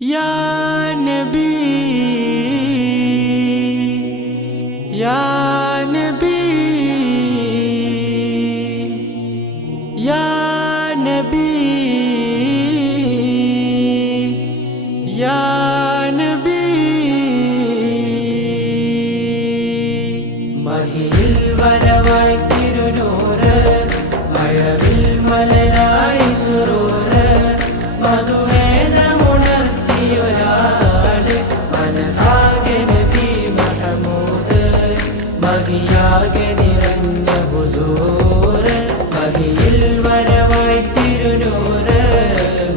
या नबी या नबी या नबी या नबी മഹിയിൽ വരവായി തിരുനൂറ് മഴവിൽ മലരായി സുറൂറ് മധുവേദമുണർത്തിയൊരാള് മനസ്സാകെ നബി മഹമൂദ് മഹിയാകെ നിറഞ്ഞ ഹുസൂറ് മഹിയിൽ വരവായി തിരുനൂറ്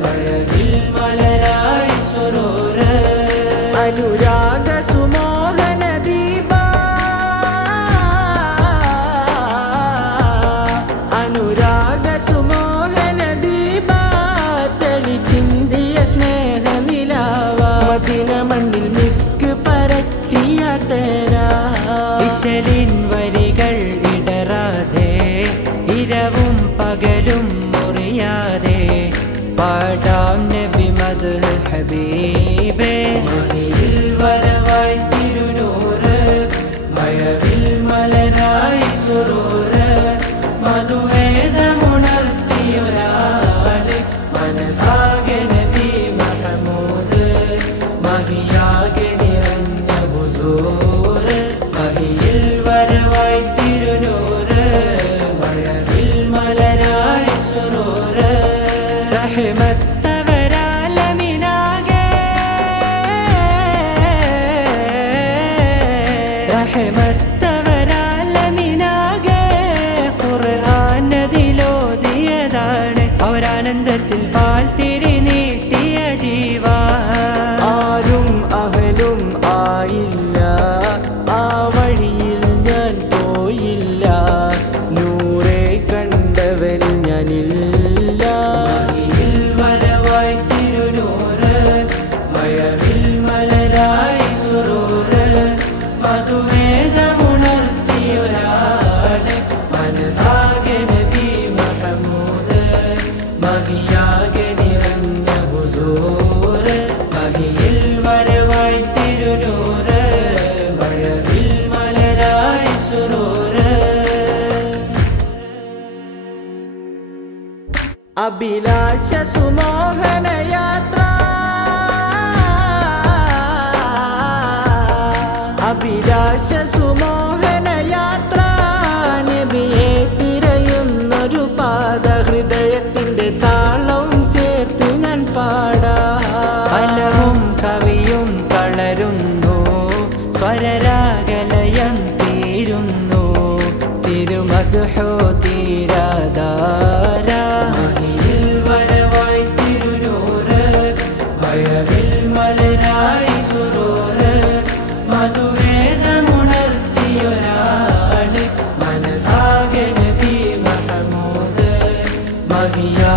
മഴവിൽ മലരായി സുറൂറ് അനുരാഗ സുമോഹന ദീപ അനുരാഗ സുമോഹന ദീപ തെളി ചിന്തിയ സ്നേഹ നിലാവ മദീന മണ്ണിൽ മിസ്ക് പരത്തിയ തേരാ ഇശലിൻ വരികൾ ഇടറാതെ ഇരവും പകലും മുറിയാതെ പാടാം നബി മദ്ഹ് ഹബീബേ മഹിയിൽ വരവായി തിരുനൂറ് മഴവിൽ മലരായി സുറൂറ് മധുവേദമുണർത്തിയൊരാള് മനസ്സാകെ നബി മഹമൂദ് മഹിയാകെ നിറഞ്ഞ ഹുസൂറ് മഹിയിൽ വരവായി തിരുനൂറ് മഴവിൽ മലരായി സുറൂറ് റഹ്മത്തവരാലമിനാകെ റഹ്മത്തവരാലമിനാകെ ഖുർആൻ നദിലോതിയതാണ് അവരാനന്ദത്തിൽ പാൽ തിരി നീട്ടിയ ജീവ ആരും അഹലും ആയില്ല ആ വഴിയിൽ ഞാൻ പോയില്ല നൂറെ കണ്ടവരിൽ ഞാനില്ല മഹിയിൽ വരവായി തിരുനൂറ് മഴവിൽ മലരായി സുറൂറ് മധുവേദമുണർത്തിയൊരാള് മനസ്സാകെ നബി മഹമൂദ് മഹിയാകെ നിറഞ്ഞ ഹുസൂറ് മഹിയിൽ വരവായി തിരുനൂറ് മഴവിൽ മലരായി സുറൂറ് അഭിലാഷ സുമോഹന യാത്ര അഭിലാഷ സുമോഹന യാത്ര നബിയെ തിരയുന്നൊരു പാത ഹൃദയത്തിന്റെ താളം ചേർത്ത് ഞാൻ പാടാം ഫലവും കവിയും കളരുന്നു സ്വരരാഗലയം തീരുന്നു തിരുമദ്ഹു തീരാധാര മഹിയിൽ വരവായി തിരുനൂറ് മഴവിൽ മലരായി സുറൂറ് മധുവേദമുണർത്തിയൊരാള് മനസ്സാകെ നബി മഹമൂദ് മഹിയാ